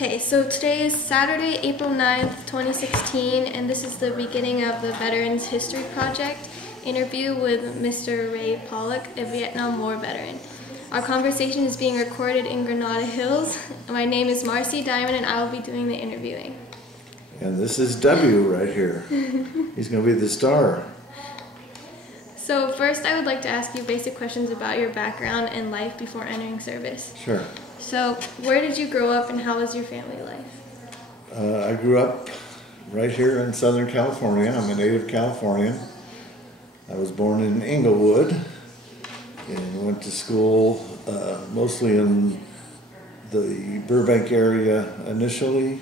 Okay, so today is Saturday, April 9th, 2016, and this is the beginning of the Veterans History Project interview with Mr. Ray Pollock, a Vietnam War veteran. Our conversation is being recorded in Granada Hills. My name is Marcy Diamond, and I will be doing the interviewing. And this is W right here. He's going to be the star. So first, I would like to ask you basic questions about your background and life before entering service. Sure. So, where did you grow up and how was your family life? I grew up right here in Southern California. I'm a native Californian. I was born in Inglewood and went to school mostly in the Burbank area initially.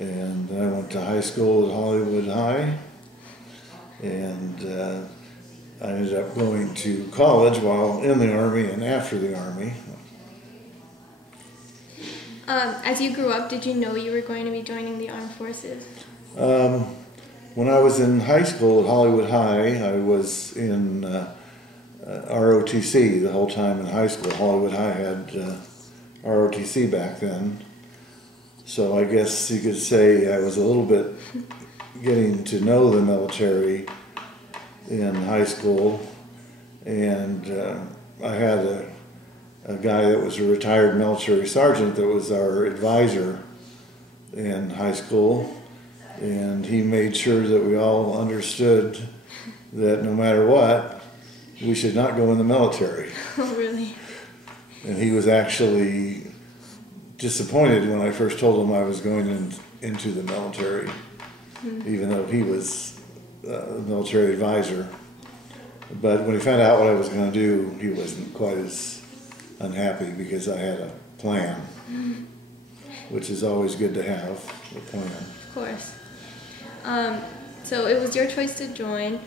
And then I went to high school at Hollywood High. And I ended up going to college while in the Army and after the Army. As you grew up, did you know you were going to be joining the armed forces? When I was in high school at Hollywood High, I was in ROTC the whole time in high school. Hollywood High had ROTC back then. So I guess you could say I was a little bit getting to know the military in high school. And I had a guy that was a retired military sergeant that was our advisor in high school, and he made sure that we all understood that no matter what, we should not go in the military. Oh, really? And he was actually disappointed when I first told him I was going into the military, even though he was a military advisor. But when he found out what I was going to do, he wasn't quite as unhappy because I had a plan, which is always good to have, a plan. Of course. So it was your choice to join.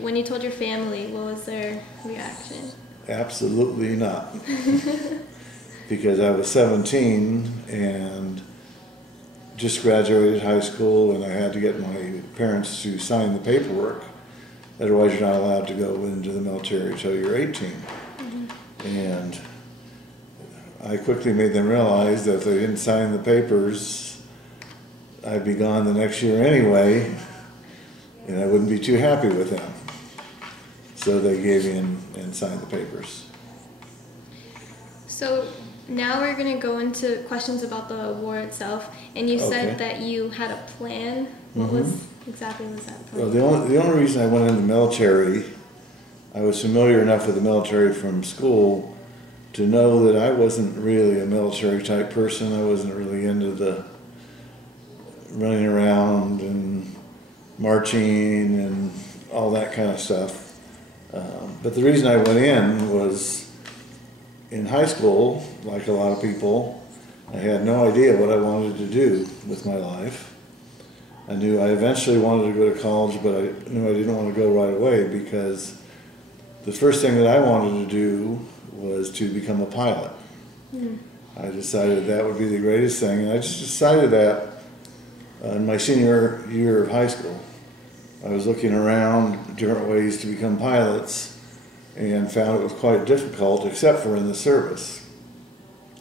When you told your family, what was their reaction? Absolutely not. Because I was 17 and just graduated high school, and I had to get my parents to sign the paperwork. Otherwise, you're not allowed to go into the military until you're 18. And I quickly made them realize that if they didn't sign the papers, I'd be gone the next year anyway, and I wouldn't be too happy with them. So they gave in and signed the papers. So now we're going to go into questions about the war itself, and you said that you had a plan. What exactly was that plan? Well, the only reason I went into the military, I was familiar enough with the military from school to know that I wasn't really a military type person. I wasn't really into the running around and marching and all that kind of stuff. But the reason I went in was in high school, like a lot of people, I had no idea what I wanted to do with my life. I knew I eventually wanted to go to college, but I knew I didn't want to go right away because the first thing that I wanted to do was to become a pilot. I decided that would be the greatest thing, and I just decided that in my senior year of high school. I was looking around different ways to become pilots and found it was quite difficult, except for in the service.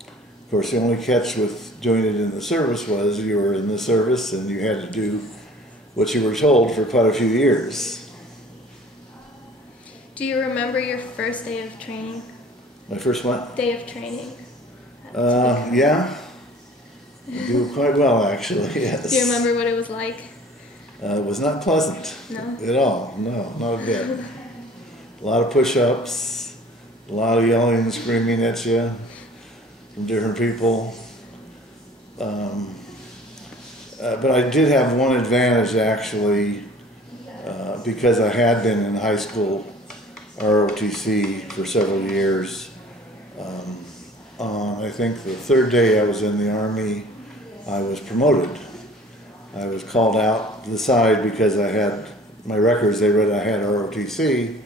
Of course, the only catch with doing it in the service was you were in the service and you had to do what you were told for quite a few years. Do you remember your first day of training? My first what? Day of training. Yeah. I do quite well, actually, yes. Do you remember what it was like? It was not pleasant. No? At all. No, not a bit. A lot of push-ups, a lot of yelling and screaming at you from different people. But I did have one advantage, actually, because I had been in high school ROTC for several years. On I think the third day I was in the Army, I was promoted. I was called out to the side because I had my records, they read I had ROTC,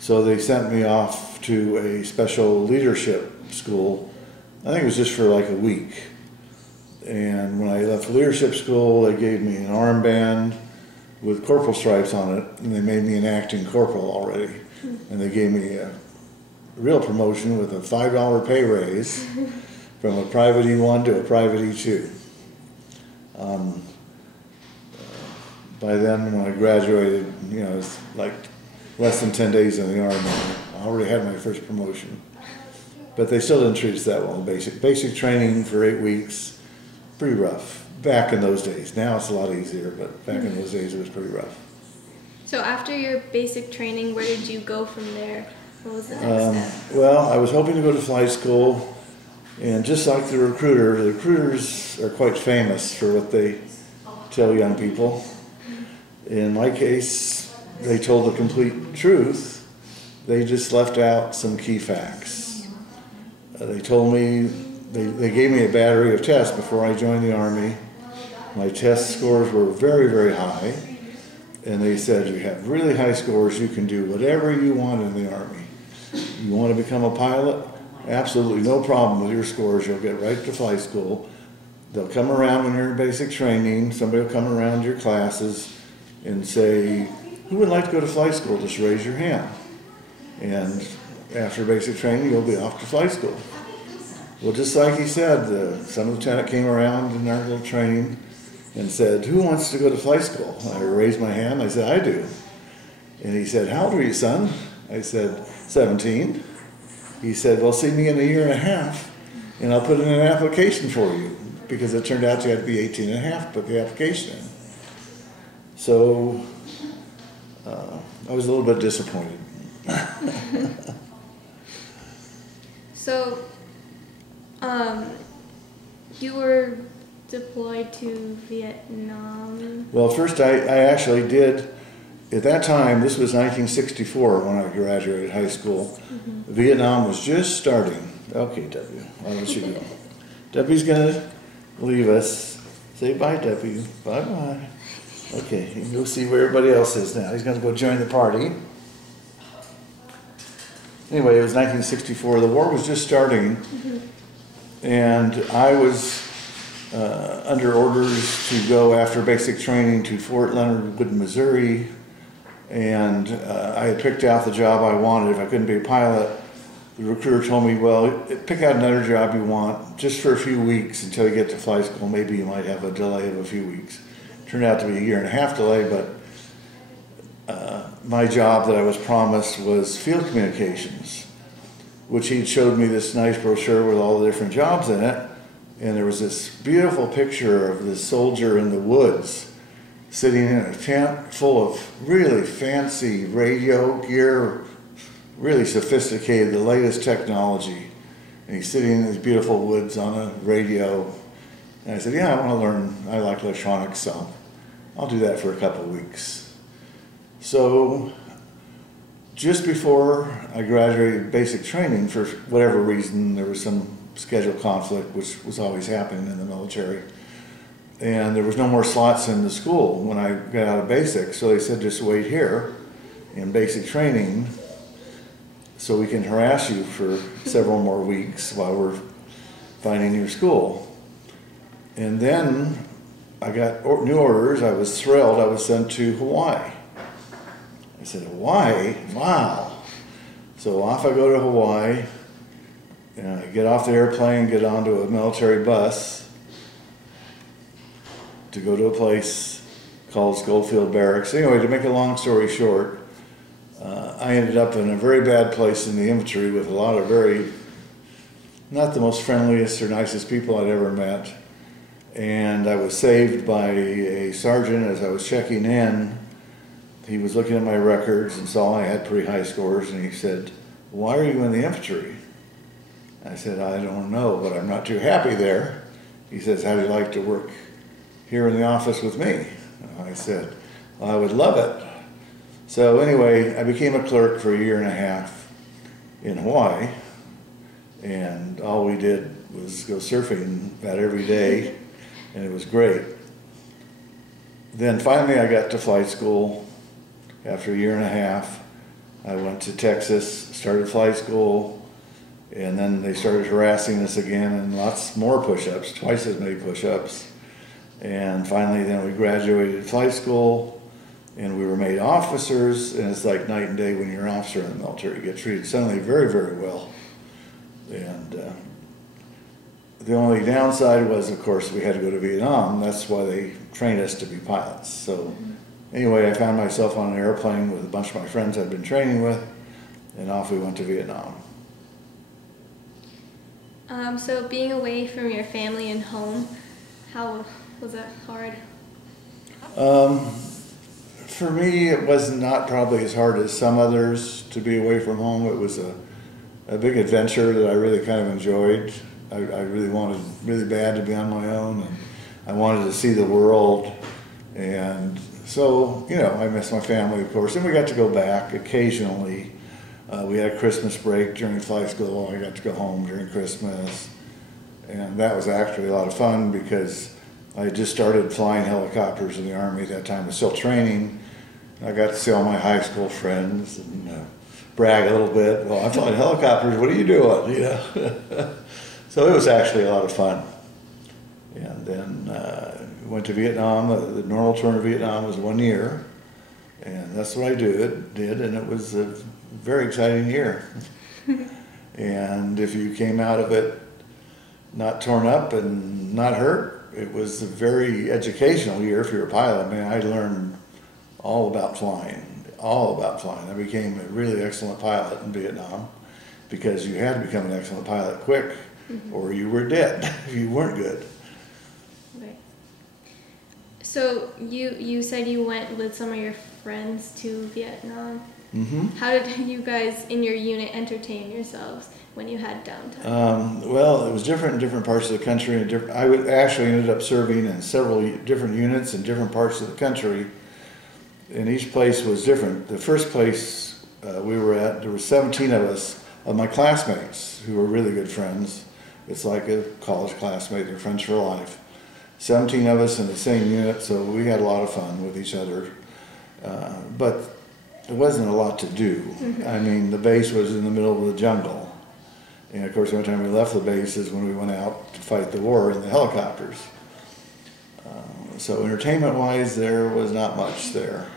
so they sent me off to a special leadership school. I think it was just for like a week. And when I left leadership school, they gave me an armband with corporal stripes on it, and they made me an acting corporal already. And they gave me a real promotion with a $5 pay raise from a private E1 to a private E2. Um, by then, when I graduated, you know, it was like less than 10 days in the Army. I already had my first promotion. But they still didn't treat us that well. Basic training for 8 weeks, pretty rough. Back in those days. Now it's a lot easier, but back in those days it was pretty rough. So after your basic training, where did you go from there? What was the next step? Well, I was hoping to go to flight school, and just like the recruiters are quite famous for what they tell young people. In my case, they told the complete truth. They just left out some key facts. They told me, they gave me a battery of tests before I joined the Army. My test scores were very, very high. And they said, you have really high scores, you can do whatever you want in the Army. You want to become a pilot? Absolutely no problem with your scores. You'll get right to flight school. They'll come around when you're in basic training. Somebody will come around your classes and say, who would like to go to flight school? Just raise your hand. And after basic training, you'll be off to flight school. Well, just like he said, some lieutenant came around in our little training and said, who wants to go to flight school? I raised my hand. I said, I do. And he said, how old are you, son? I said, 17. He said, well, see me in a year and a half, and I'll put in an application for you, because it turned out you had to be 18 and a half to put the application in. So I was a little bit disappointed. So you were deployed to Vietnam? Well, first I actually did, at that time, this was 1964 when I graduated high school. Mm-hmm. Vietnam was just starting. Okay, W, I'll let you go. W's gonna leave us. Say bye, W. Bye-bye. Okay, you can go see where everybody else is now. He's gonna go join the party. Anyway, it was 1964. The war was just starting, and I was under orders to go after basic training to Fort Leonard Wood, Missouri, and I had picked out the job I wanted. If I couldn't be a pilot, the recruiter told me, well, pick out another job you want just for a few weeks until you get to flight school. Maybe you might have a delay of a few weeks. Turned out to be a year and a half delay, but my job that I was promised was field communications, which he'd showed me this nice brochure with all the different jobs in it. And there was this beautiful picture of this soldier in the woods sitting in a tent full of really fancy radio gear, really sophisticated, the latest technology. And he's sitting in these beautiful woods on a radio. And I said, yeah, I want to learn, I like electronics, so I'll do that for a couple of weeks. So just before I graduated basic training, for whatever reason, there was some schedule conflict, which was always happening in the military. And there was no more slots in the school when I got out of basic, so they said just wait here in basic training so we can harass you for several more weeks while we're finding your school. And then I got new orders. I was thrilled. I was sent to Hawaii. I said, Hawaii? Wow. So off I go to Hawaii, and I get off the airplane, get onto a military bus to go to a place called Schofield Barracks. Anyway, to make a long story short, I ended up in a very bad place in the infantry with a lot of not the most friendliest or nicest people I'd ever met. And I was saved by a sergeant as I was checking in. He was looking at my records and saw I had pretty high scores, and he said, why are you in the infantry? I said, I don't know, but I'm not too happy there. He says, how do you like to work here in the office with me? And I said, well, I would love it. So anyway, I became a clerk for a year and a half in Hawaii, and all we did was go surfing about every day, and it was great. Then finally I got to flight school. After a year and a half, I went to Texas, started flight school, and then they started harassing us again, and lots more push-ups, twice as many push-ups. And finally then we graduated flight school, and we were made officers, and it's like night and day when you're an officer in the military. You get treated suddenly very, very well. And The only downside was, of course, we had to go to Vietnam. That's why they trained us to be pilots. So anyway, I found myself on an airplane with a bunch of my friends I'd been training with, and off we went to Vietnam. So being away from your family and home, how was that hard? For me, it was not probably as hard as some others to be away from home. It was a big adventure that I really kind of enjoyed. I really wanted really bad to be on my own, and I wanted to see the world. And so, you know, I missed my family, of course, and we got to go back occasionally. We had a Christmas break during flight school. I got to go home during Christmas, and that was actually a lot of fun because I had just started flying helicopters in the Army at that time. I was still training. I got to see all my high school friends and brag a little bit. Well, I'm flying helicopters. What are you doing? You know. So it was actually a lot of fun. And then went to Vietnam. The normal tour of Vietnam was 1 year, and that's what I did, and it was a very exciting year. And if you came out of it not torn up and not hurt, it was a very educational year if you're a pilot. I mean, I learned all about flying. I became a really excellent pilot in Vietnam because you had to become an excellent pilot quick, or you were dead if you weren't good. Right. So you said you went with some of your friends to Vietnam. Mm-hmm. How did you guys in your unit entertain yourselves when you had downtime? Well, it was different in different parts of the country. I actually ended up serving in several different units in different parts of the country, and each place was different. The first place we were at, there were 17 of us, of my classmates, who were really good friends. It's like a college classmate, they're friends for life. 17 of us in the same unit, so we had a lot of fun with each other. But there wasn't a lot to do. I mean, the base was in the middle of the jungle. And of course, the only time we left the base is when we went out to fight the war in the helicopters. So entertainment-wise, there was not much there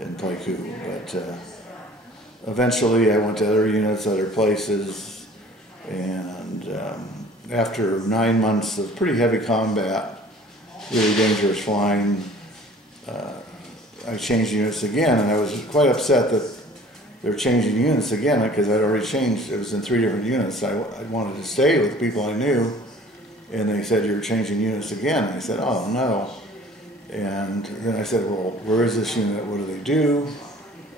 in Pleiku. But eventually, I went to other units, other places, and after 9 months of pretty heavy combat, really dangerous flying, I changed units again, and I was quite upset that they were changing units again because I'd already changed. It was in 3 different units. I wanted to stay with people I knew, and they said, "You're changing units again." And I said, "Oh, no." And then I said, "Well, where is this unit? What do they do?"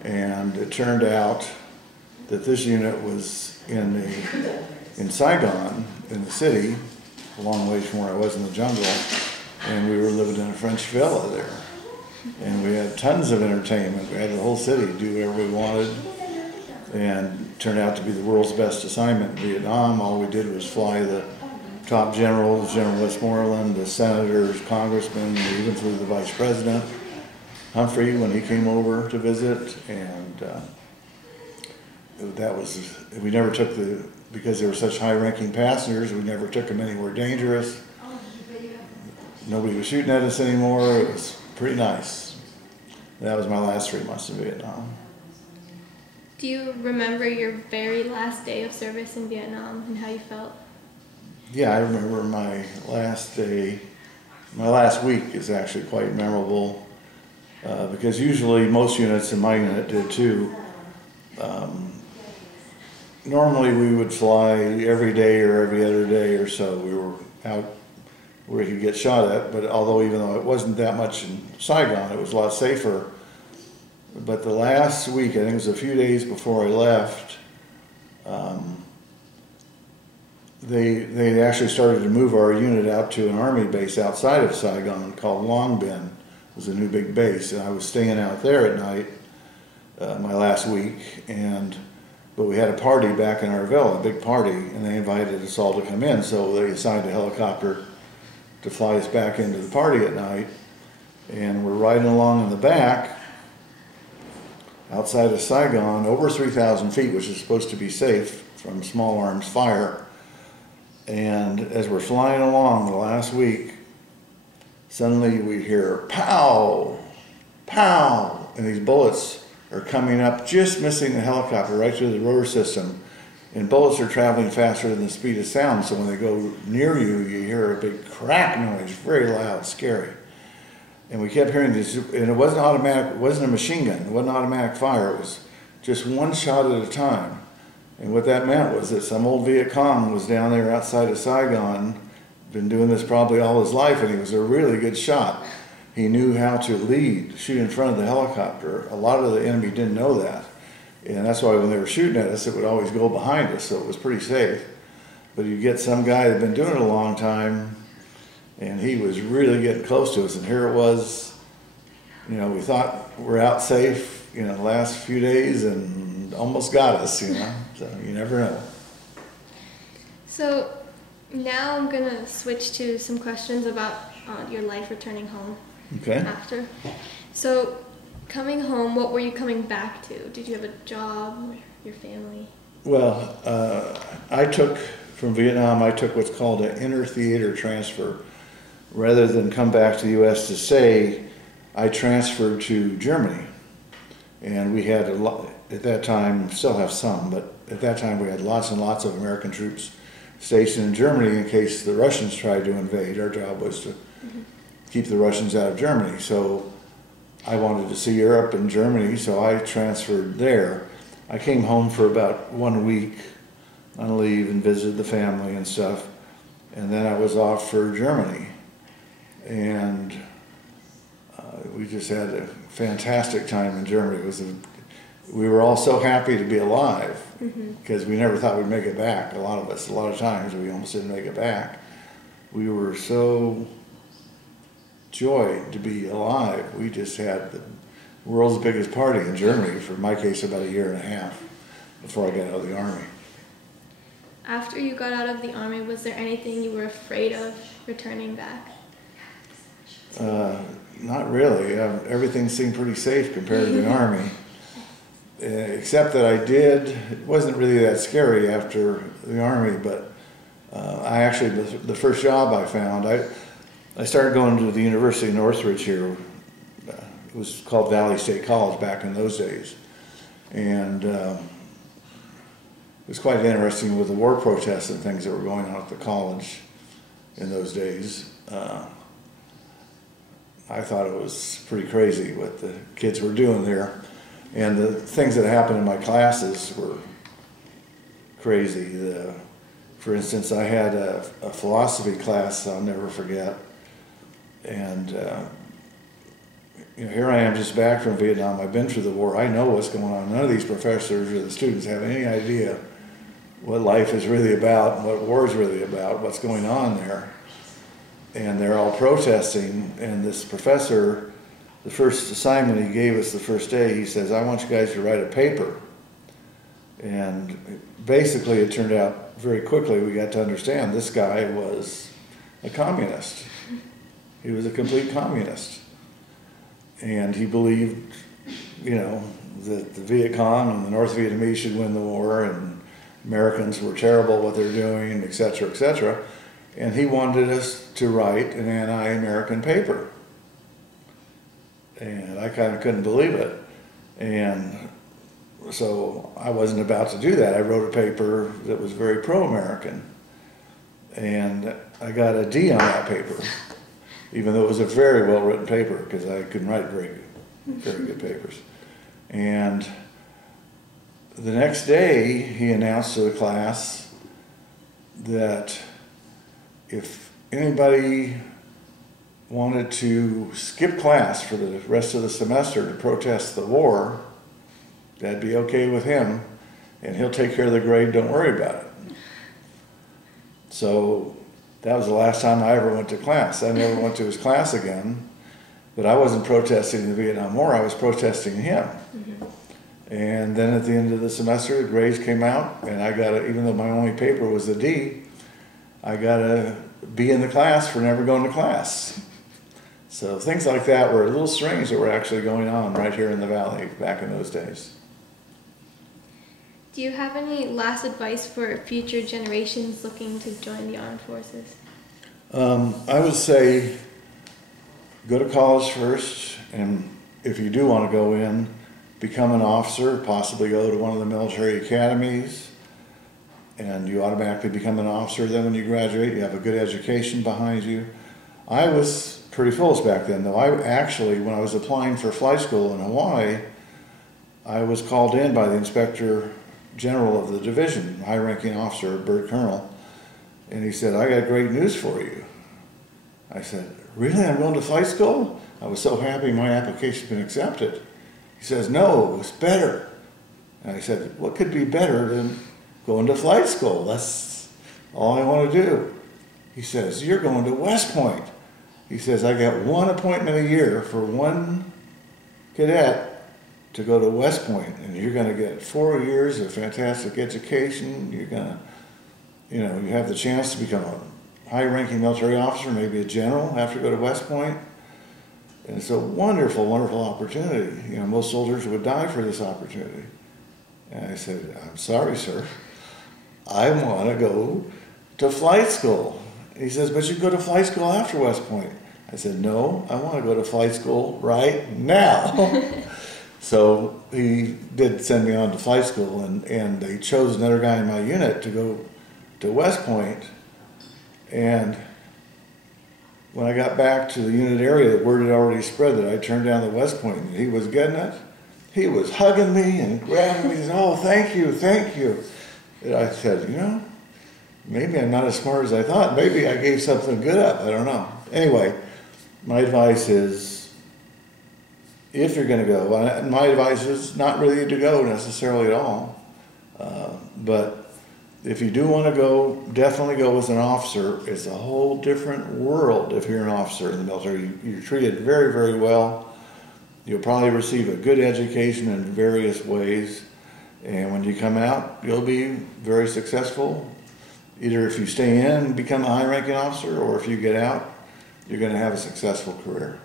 And it turned out that this unit was in Saigon, in the city, a long ways from where I was in the jungle, and we were living in a French villa there. And we had tons of entertainment. We had the whole city do whatever we wanted, and it turned out to be the world's best assignment in Vietnam. All we did was fly the top generals, General Westmoreland, the senators, congressmen, we even flew the vice president, Humphrey, when he came over to visit. And that was, we never took because they were such high-ranking passengers, we never took them anywhere dangerous. Nobody was shooting at us anymore. It was pretty nice. That was my last 3 months in Vietnam. Do you remember your very last day of service in Vietnam and how you felt? Yeah, I remember my last day. My last week is actually quite memorable because usually most units in my unit did too. Normally we would fly every day or every other day or so. We were out where you could get shot at, but even though it wasn't that much in Saigon, it was a lot safer. But the last week, I think it was a few days before I left, they actually started to move our unit out to an army base outside of Saigon called Long Binh. It was a new big base, and I was staying out there at night my last week, but we had a party back in our villa, a big party, and they invited us all to come in, so they assigned a helicopter to fly us back into the party at night. And we're riding along in the back outside of Saigon, over 3,000 feet, which is supposed to be safe from small arms fire. And as we're flying along the last week, suddenly we hear pow, pow, and these bullets are coming up, just missing the helicopter right through the rotor system. And bullets are traveling faster than the speed of sound, so when they go near you, you hear a big crack noise, very loud, scary. And we kept hearing this, and it wasn't automatic, it wasn't a machine gun, it wasn't automatic fire, it was just one shot at a time. And what that meant was that some old Viet Cong was down there outside of Saigon, been doing this probably all his life, and he was a really good shot. He knew how to lead, shoot in front of the helicopter. A lot of the enemy didn't know that. And that's why when they were shooting at us, it would always go behind us, so it was pretty safe. But you get some guy that had been doing it a long time, and he was really getting close to us, and here it was, you know, we thought we're out safe, you know, the last few days, and almost got us, you know, so you never know. So now I'm going to switch to some questions about your life returning home after. So coming home, what were you coming back to? Did you have a job, your family? Well, I took, from Vietnam, I took what's called an inter-theater transfer. Rather than come back to the U.S. to stay, I transferred to Germany. And we had a lot, at that time, still have some, but at that time we had lots and lots of American troops stationed in Germany in case the Russians tried to invade. Our job was to keep the Russians out of Germany. So I wanted to see Europe and Germany, so I transferred there. I came home for about 1 week on leave and visited the family and stuff. And then I was off for Germany. And we just had a fantastic time in Germany. We were all so happy to be alive because we never thought we'd make it back. A lot of us, a lot of times, we almost didn't make it back. We were so joyed to be alive. We just had the world's biggest party in Germany, for my case, about 1.5 years before I got out of the Army. After you got out of the Army, was there anything you were afraid of returning back? Not really. Everything seemed pretty safe compared to the Army. Except that it wasn't really that scary after the Army, but I actually, the first job I found, I started going to the University of Northridge here. It was called Valley State College back in those days. And it was quite interesting with the war protests and things that were going on at the college in those days. I thought it was pretty crazy what the kids were doing there. And the things that happened in my classes were crazy. For instance, I had a philosophy class I'll never forget. And you know, here I am just back from Vietnam. I've been through the war. I know what's going on. None of these professors or the students have any idea what life is really about and what war is really about, what's going on there. And they're all protesting, and this professor, the first assignment he gave us the first day, he says, I want you guys to write a paper. And basically it turned out very quickly we got to understand this guy was a communist. He was a complete communist. And he believed, you know, that the Viet Cong and the North Vietnamese should win the war, and Americans were terrible what they're doing, et cetera, et cetera. And he wanted us to write an anti-American paper. And I kind of couldn't believe it. And so I wasn't about to do that. I wrote a paper that was very pro-American. And I got a D on that paper, even though it was a very well-written paper, because I couldn't write very good papers. And the next day, he announced to the class that if anybody wanted to skip class for the rest of the semester to protest the war, that'd be okay with him, and he'll take care of the grade, don't worry about it. So that was the last time I ever went to class. I never went to his class again, but I wasn't protesting the Vietnam War, I was protesting him. And then at the end of the semester, the grades came out, and I got even though my only paper was a D, I got a B in the class for never going to class. So things like that were a little strange that were actually going on right here in the Valley back in those days. Do you have any last advice for future generations looking to join the armed forces? I would say go to college first, and if you do want to go in, become an officer, possibly go to one of the military academies. and you automatically become an officer. Then when you graduate, you have a good education behind you. I was pretty foolish back then, though. I actually, when I was applying for flight school in Hawaii, I was called in by the Inspector General of the division, high-ranking officer, bird colonel, and he said, "I got great news for you." I said, "Really? I'm going to flight school?" I was so happy my application's been accepted. He says, "No, it's better." And I said, "What could be better than going to flight school? That's all I want to do." He says, "You're going to West Point." He says, "I got one appointment a year for one cadet to go to West Point, and you're going to get 4 years of fantastic education. You're going to, you have the chance to become a high-ranking military officer, maybe a general after you go to West Point. And it's a wonderful, wonderful opportunity. Most soldiers would die for this opportunity." And I said, "I'm sorry, sir. I want to go to flight school." He says, "But you go to flight school after West Point." I said, "No, I want to go to flight school right now." So he did send me on to flight school, and they chose another guy in my unit to go to West Point. And when I got back to the unit area, the word had already spread that I turned down the West Point, and he was getting it. He was hugging me and grabbing me and said, "Oh, thank you, thank you." And I said, maybe I'm not as smart as I thought. Maybe I gave something good up. I don't know. Anyway, my advice is, if you're going to go, my advice is not really to go necessarily at all. But if you do want to go, definitely go as an officer. It's a whole different world if you're an officer in the military. You're treated very, very well. You'll probably receive a good education in various ways. And when you come out, you'll be very successful. Either if you stay in and become a high-ranking officer, or if you get out, you're going to have a successful career.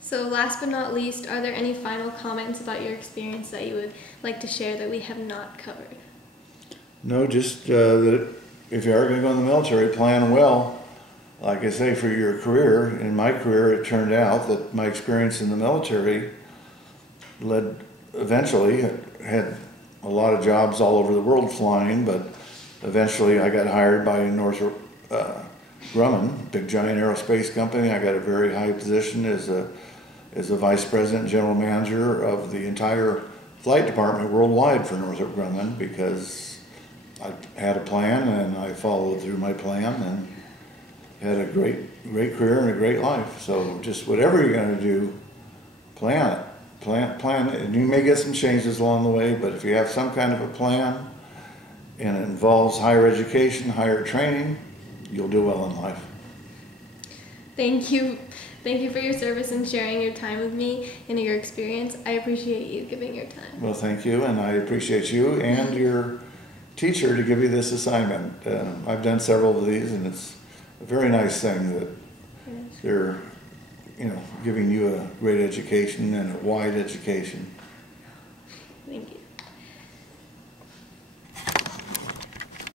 So last but not least, are there any final comments about your experience that you would like to share that we have not covered? No, just that if you are going to go in the military, plan well. Like I say, for your career. In my career, it turned out that my experience in the military eventually had a lot of jobs all over the world flying, but eventually I got hired by Northrop Grumman, big giant aerospace company. I got a very high position as a vice president, general manager of the entire flight department worldwide for Northrop Grumman, because I had a plan and I followed through my plan and had a great career and a great life. So just whatever you're going to do, plan it. Plan it. And you may get some changes along the way, but if you have some kind of a plan and it involves higher education, higher training, you'll do well in life. Thank you. Thank you for your service and sharing your time with me and your experience. I appreciate you giving your time. Well, thank you, and I appreciate you and your teacher to give you this assignment. I've done several of these, and it's a very nice thing that they're, giving you a great education and a wide education. Thank you.